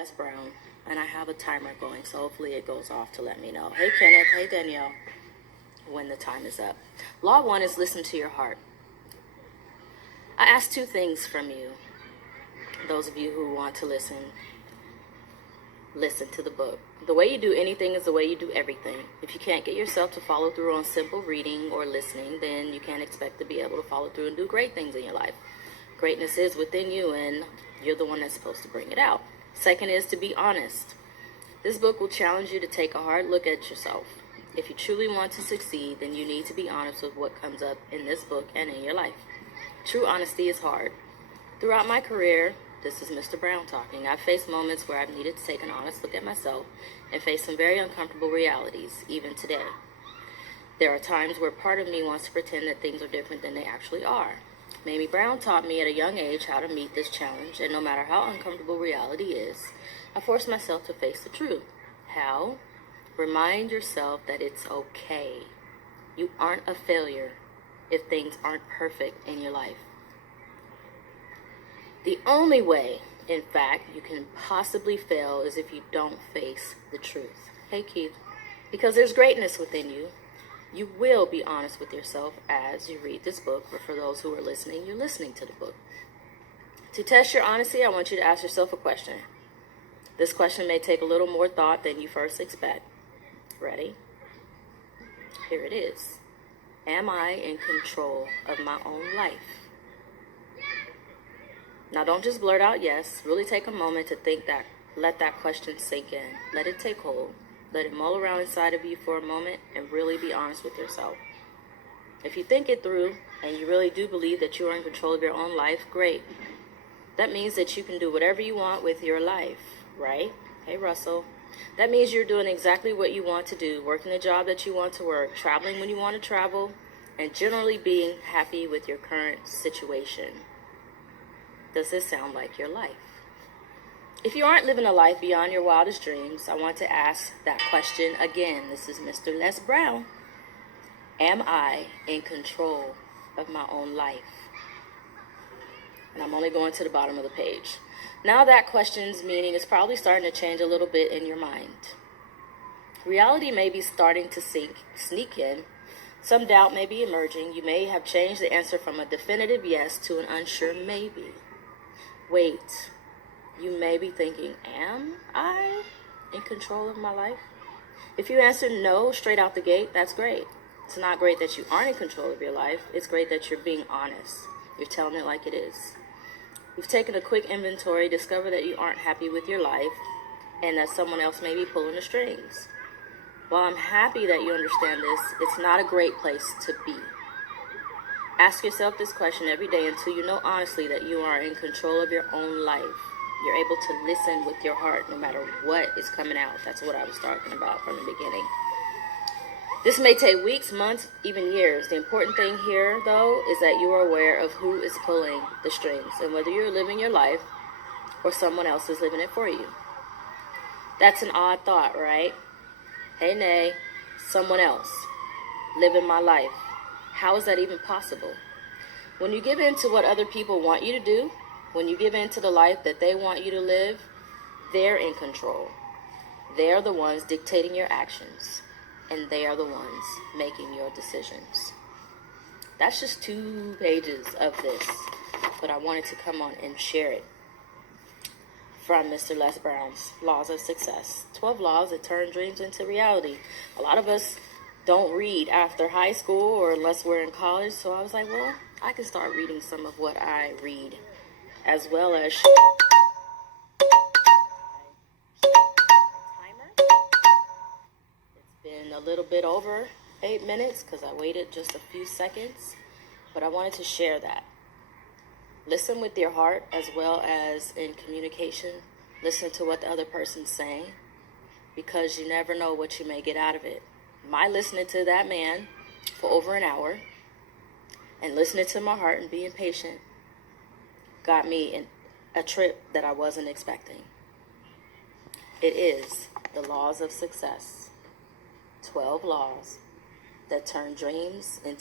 Les Brown, and I have a timer going, so hopefully it goes off to let me know. Hey Kenneth, hey Danielle, when the time is up. Law 1 is listen to your heart. I ask two things from you. Those of you who want to listen to the book. The way you do anything is the way you do everything. If you can't get yourself to follow through on simple reading or listening, then you can't expect to be able to follow through and do great things in your life. Greatness is within you, and you're the one that's supposed to bring it out. Second is to be honest. This book will challenge you to take a hard look at yourself. If you truly want to succeed, then you need to be honest with what comes up in this book and in your life. True honesty is hard. Throughout my career, this is Mr. Brown talking, I've faced moments where I've needed to take an honest look at myself and face some very uncomfortable realities, even today. There are times where part of me wants to pretend that things are different than they actually are. Mamie Brown taught me at a young age how to meet this challenge, and no matter how uncomfortable reality is, I forced myself to face the truth. How? Remind yourself that it's okay. You aren't a failure if things aren't perfect in your life. The only way, in fact, you can possibly fail is if you don't face the truth. Hey, Keith. Because there's greatness within you. You will be honest with yourself as you read this book, but for those who are listening, you're listening to the book. To test your honesty, I want you to ask yourself a question. This question may take a little more thought than you first expect. Ready? Here it is. Am I in control of my own life? Now, don't just blurt out yes. Really take a moment to think that. Let that question sink in. Let it take hold. Let it mull around inside of you for a moment and really be honest with yourself. If you think it through and you really do believe that you are in control of your own life, great. That means that you can do whatever you want with your life, right? Hey, Russell. That means you're doing exactly what you want to do, working the job that you want to work, traveling when you want to travel, and generally being happy with your current situation. Does this sound like your life? If you aren't living a life beyond your wildest dreams, I want to ask that question again. This is Mr. Les Brown. Am I in control of my own life? And I'm only going to the bottom of the page. Now that question's meaning is probably starting to change a little bit in your mind. Reality may be starting to sneak in. Some doubt may be emerging. You may have changed the answer from a definitive yes to an unsure maybe. Wait, you may be thinking, am I in control of my life? If you answer no straight out the gate, that's great. It's not great that you aren't in control of your life. It's great that you're being honest. You're telling it like it is. You've taken a quick inventory, discovered that you aren't happy with your life, and that someone else may be pulling the strings. While I'm happy that you understand this, it's not a great place to be. Ask yourself this question every day until you know honestly that you are in control of your own life. You're able to listen with your heart no matter what is coming out. That's what I was talking about from the beginning. This may take weeks, months, even years. The important thing here, though, is that you are aware of who is pulling the strings and whether you're living your life or someone else is living it for you. That's an odd thought, right? Hey, Nay, someone else living my life. How is that even possible? When you give in to what other people want you to do, when you give in to the life that they want you to live, they're in control. They're the ones dictating your actions, and they are the ones making your decisions. That's just 2 pages of this, but I wanted to come on and share it from Mr. Les Brown's Laws of Success. 12 laws that turn dreams into reality. A lot of us don't read after high school or unless we're in college, so I was like, well, I can start reading some of what I read, as well as timer. It's been a little bit over 8 minutes because I waited just a few seconds, but I wanted to share that. Listen with your heart as well as in communication. Listen to what the other person's saying, because you never know what you may get out of it. My listening to that man for over an hour and listening to my heart and being patient got me in a trip that I wasn't expecting. It is the Laws of Success. 12 laws that turn dreams into